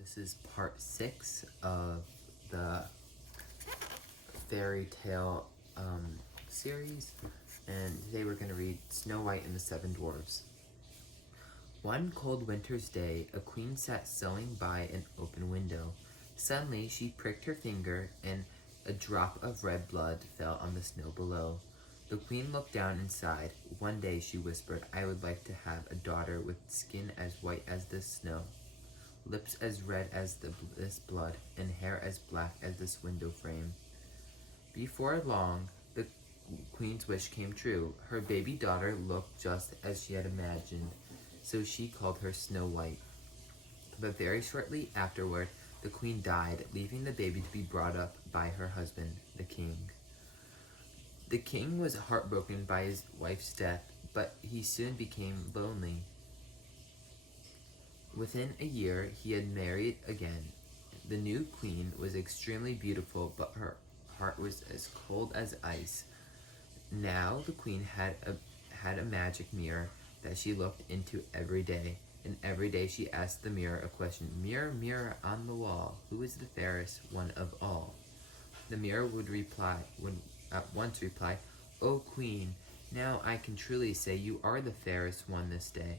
This is part 6 of the fairy tale series, and today we're going to read Snow White and the Seven Dwarfs. One cold winter's day, a queen sat sewing by an open window. Suddenly, she pricked her finger, and a drop of red blood fell on the snow below. The queen looked down and sighed. One day, she whispered, I would like to have a daughter with skin as white as the snow, lips as red as this blood, and hair as black as this window frame. Before long, the queen's wish came true. Her baby daughter looked just as she had imagined, so she called her Snow White. But very shortly afterward, the queen died, leaving the baby to be brought up by her husband, the king. The king was heartbroken by his wife's death, but he soon became lonely. Within a year, he had married again. The new queen was extremely beautiful, but her heart was as cold as ice. Now the queen had a magic mirror that she looked into every day, and every day she asked the mirror a question. Mirror, mirror on the wall, who is the fairest one of all? The mirror would at once reply, O queen, now I can truly say you are the fairest one this day.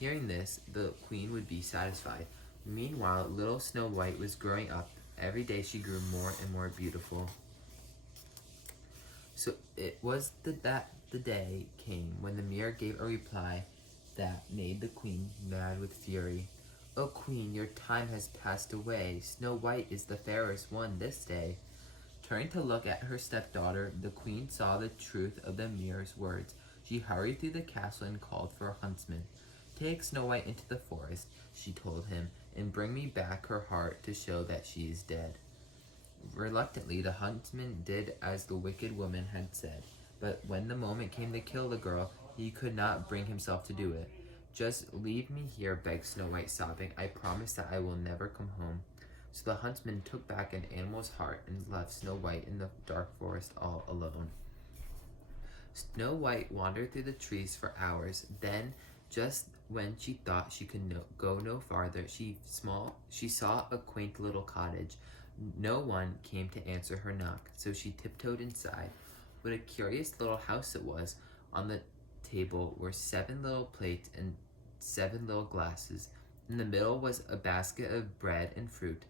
Hearing this, the queen would be satisfied. Meanwhile, little Snow White was growing up. Every day she grew more and more beautiful. So it was that the day came when the mirror gave a reply that made the queen mad with fury. O queen, your time has passed away. Snow White is the fairest one this day. Turning to look at her stepdaughter, the queen saw the truth of the mirror's words. She hurried through the castle and called for a huntsman. Take Snow White into the forest, she told him, and bring me back her heart to show that she is dead. Reluctantly, the huntsman did as the wicked woman had said, but when the moment came to kill the girl, he could not bring himself to do it. Just leave me here, begged Snow White, sobbing. I promise that I will never come home. So the huntsman took back an animal's heart and left Snow White in the dark forest all alone. Snow White wandered through the trees for hours. Then, just when she thought she could go no farther, she saw a quaint little cottage. No one came to answer her knock, so she tiptoed inside. What a curious little house it was. On the table were 7 little plates and 7 little glasses. In the middle was a basket of bread and fruit.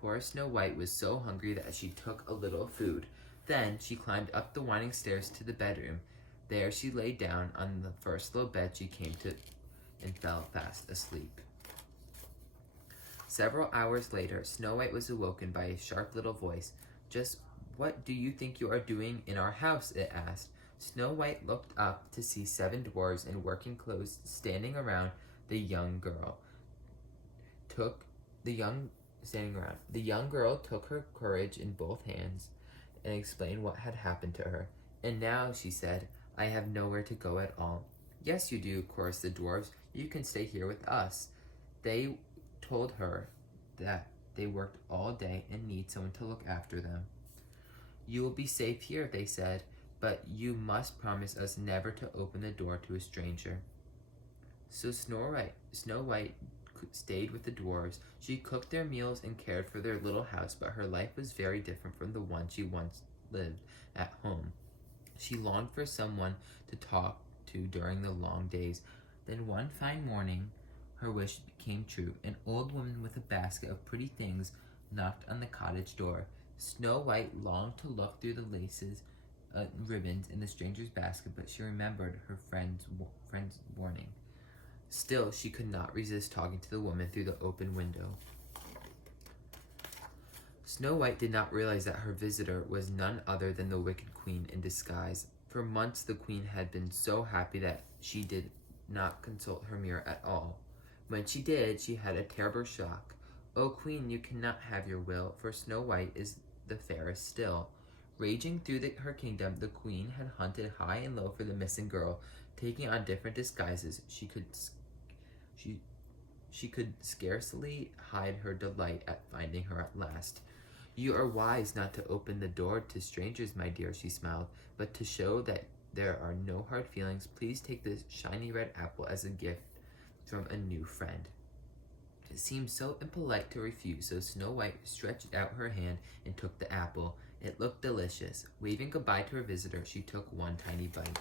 Poor Snow White was so hungry that she took a little food. Then she climbed up the winding stairs to the bedroom. There she lay down on the first little bed she came to and fell fast asleep. Several hours later, Snow White was awoken by a sharp little voice. Just what do you think you are doing in our house? It asked. Snow White looked up to see 7 dwarves in working clothes standing around the young girl. The young girl took her courage in both hands and explained what had happened to her. And now, she said, I have nowhere to go at all. Yes, you do, chorused the dwarves. You can stay here with us. They told her that they worked all day and need someone to look after them. You will be safe here, they said, but you must promise us never to open the door to a stranger. So Snow White stayed with the dwarves. She cooked their meals and cared for their little house, but her life was very different from the one she once lived at home. She longed for someone to talk to during the long days. Then one fine morning, her wish came true. An old woman with a basket of pretty things knocked on the cottage door. Snow White longed to look through the laces and ribbons in the stranger's basket, but she remembered her friend's warning. Still, she could not resist talking to the woman through the open window. Snow White did not realize that her visitor was none other than the wicked queen in disguise. For months, the queen had been so happy that she did not consult her mirror at all. When she did, she had a terrible shock. O queen, you cannot have your will, for Snow White is the fairest still. Raging through her kingdom, the queen had hunted high and low for the missing girl, taking on different disguises. She could scarcely hide her delight at finding her at last. You are wise not to open the door to strangers, my dear, she smiled, but to show that there are no hard feelings, please take this shiny red apple as a gift from a new friend. It seemed so impolite to refuse, so Snow White stretched out her hand and took the apple. It looked delicious. Waving goodbye to her visitor, she took one tiny bite.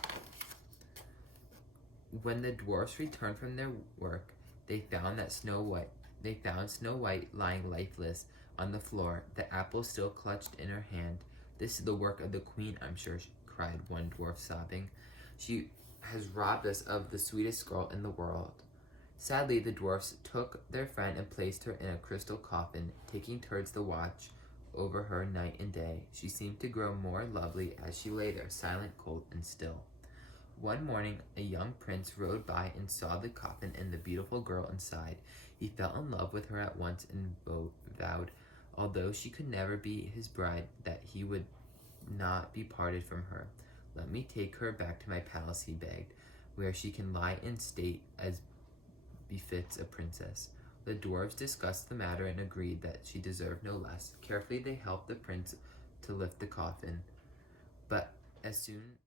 When the dwarfs returned from their work, they found Snow White lying lifeless on the floor, the apple still clutched in her hand. "This is the work of the queen, I'm sure," cried one dwarf, sobbing. "She has robbed us of the sweetest girl in the world." Sadly, the dwarfs took their friend and placed her in a crystal coffin, taking turns to watch over her night and day. She seemed to grow more lovely as she lay there, silent, cold, and still. One morning, a young prince rode by and saw the coffin and the beautiful girl inside. He fell in love with her at once and vowed, although she could never be his bride, that he would not be parted from her. "Let me take her back to my palace," he begged, "where she can lie in state as befits a princess." The dwarves discussed the matter and agreed that she deserved no less. Carefully they helped the prince to lift the coffin, but as soon